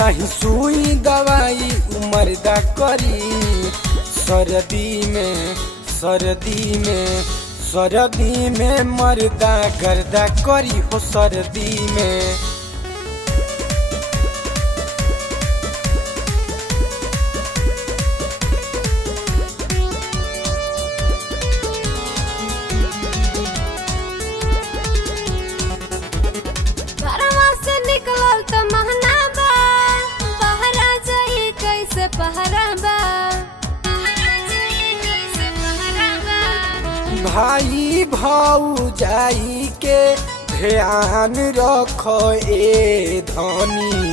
नहीं सुई दवाई उमरदा करी सरदी में मरदा गर्दा करी हो सर्दी में। भाई भौजाई के ध्यान रख ए धनी,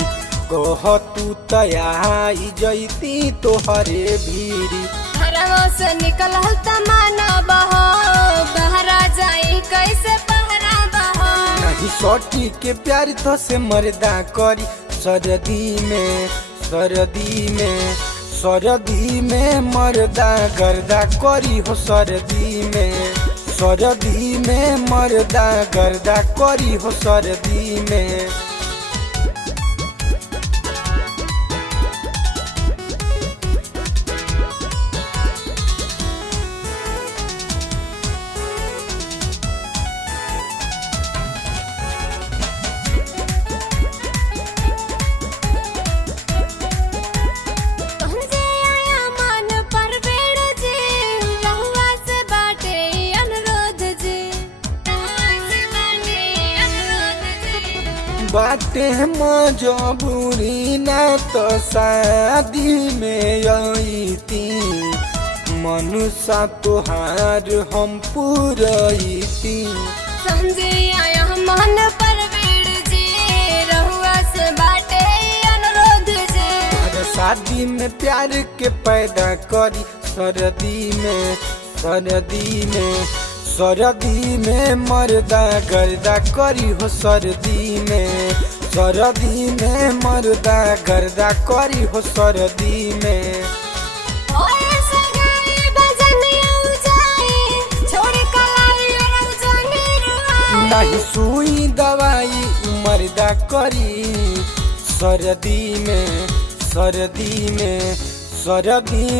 कह तू तयाई जैती तोहरे भीरी। घरवा से निकल तमाना बहो, बहरा जाई कैसे पहरा बहो। नहीं सोटी के प्यार तो से मर्दा करी सरदी में मर्दा गर्दा करी हो सर्दी में मर्दा गर्दा करी हो सर्दी में। बाटे मजबूरी ना तो शादी में अईती, मनुष्य तोहार हम पुरईती। समझे आया मन पर जी, रहुआ से बाटे अनुरोध जी। शादी में प्यार के पैदा करी सरदी में मर्दा गर्दा करी हो सर्दी में मर्दा गर्दा करी हो सर्दी में। नहीं सुई दवाई मर्दा करी सरदी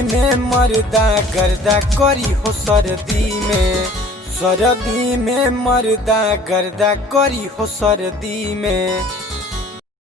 में मर्दा गर्दा करी हो सर्दी में मर्दा गर्दा करी हो सर्दी में।